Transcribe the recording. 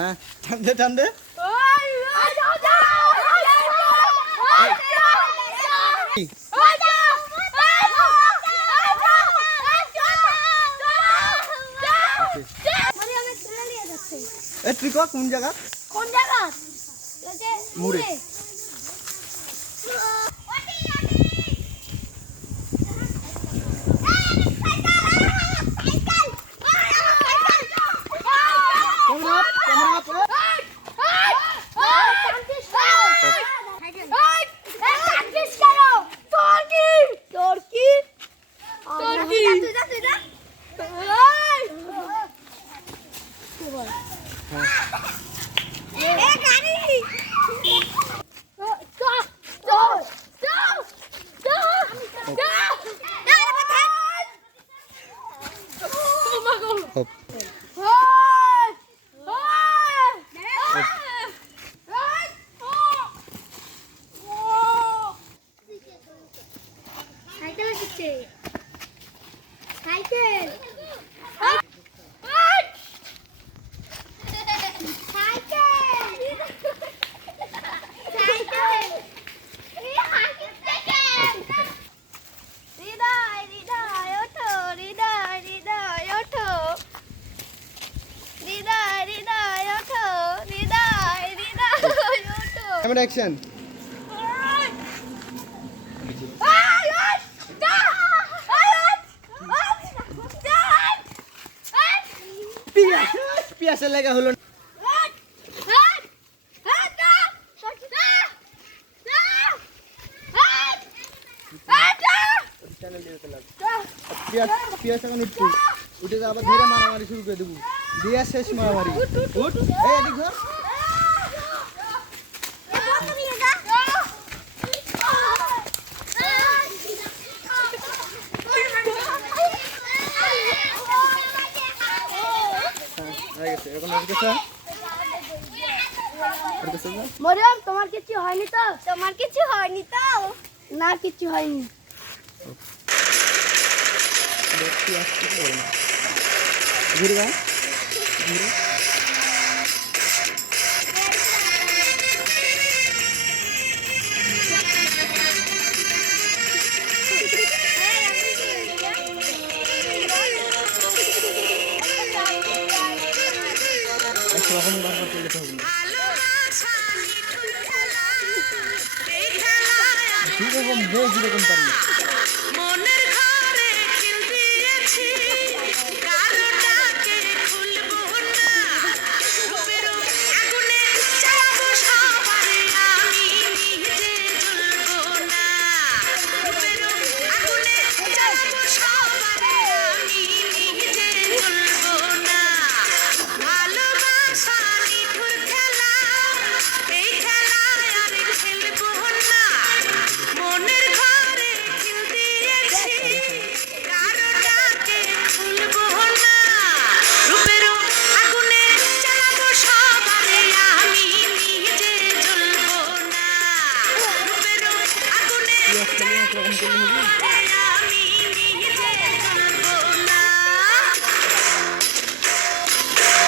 হ্যাঁ টানতে টানতে তুই কোন জায়গা মুড়ে Camera action. পিয়াসে লাগা হলো পিয়াস এখন উঠবো উঠে আবার ধরে মারামারি শুরু করে দেবো দিয়া শেষ মারামারি উঠ এই এদিক ধর মরিয়ম তোমার কিছু হয়নি তো? তোমার কিছু হয়নি তো? না কিছু হয়নি। যেরকম পারলি